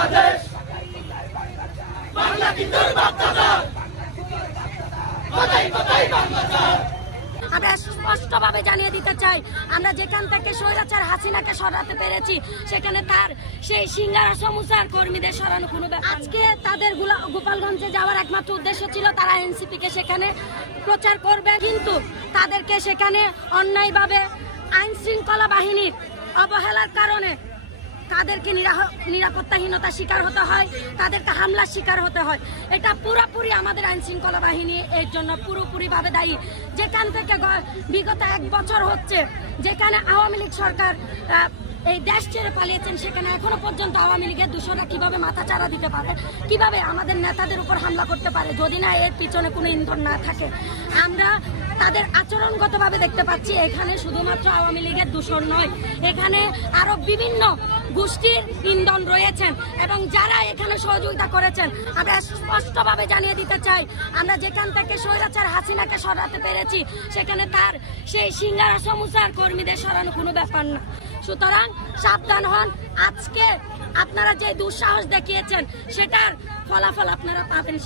বাংলাদেশ বাংলা কিন্তু বাপদাদার কোথায় কোথায় বাংলাদেশ। আমরা স্পষ্টভাবে জানিয়ে দিতে চাই, আমরা যেখান থেকে স্বৈরাচার হাসিনাকে সরাতে পেরেছি সেখানে তার সেই সিঙ্গারা সমুচার কর্মীদের সরানো কোনো ব্যাপার। আজকে তাদের গোপালগঞ্জে যাওয়ার একমাত্র উদ্দেশ্য ছিল তারা এনসিপি কে সেখানে প্রচার করবে, কিন্তু তাদেরকে সেখানে অন্যায়ভাবে আইন শৃঙ্খলা বাহিনীর অবহেলার কারণে তাদেরকে নিরাপত্তাহীনতার শিকার হতে হয়, তাদেরকে হামলার শিকার হতে হয়। এটা পুরোপুরি আমাদের আইন শৃঙ্খলা বাহিনী এর জন্য পুরোপুরিভাবে দায়ী। যেখান থেকে বিগত 1 বছর হচ্ছে যেখানে আওয়ামী লীগ সরকার এই দেশ ছেড়ে পালিয়েছেন, সেখানে এখনো পর্যন্ত আওয়ামী লীগের দূষণরা কিভাবে মাথা চারা দিতে পারে, কিভাবে আমাদের নেতাদের উপর হামলা করতে পারে যদি না এর পিছনে কোনো ইন্ধন না থাকে। আমরা তাদের আচরণগতভাবে দেখতে পাচ্ছি এখানে শুধুমাত্র আওয়ামী লীগের দূষণ নয়, এখানে আরো বিভিন্ন গোষ্ঠীর ইন্ধন রয়েছেন এবং যারা এখানে সহযোগিতা করেছেন আমরা স্পষ্টভাবে জানিয়ে দিতে চাই, আমরা যেখান থেকে স্বৈরাচার হাসিনাকে সরাতে পেরেছি সেখানে তার সেই সিঙ্গারা সমুচার কর্মীদের সরানো কোনো ব্যাপার না। সুতরাং সাবধান হন। আজকে আপনারা যে দুঃসাহস দেখিয়েছেন সেটার ফলাফল আপনারা পাবেন।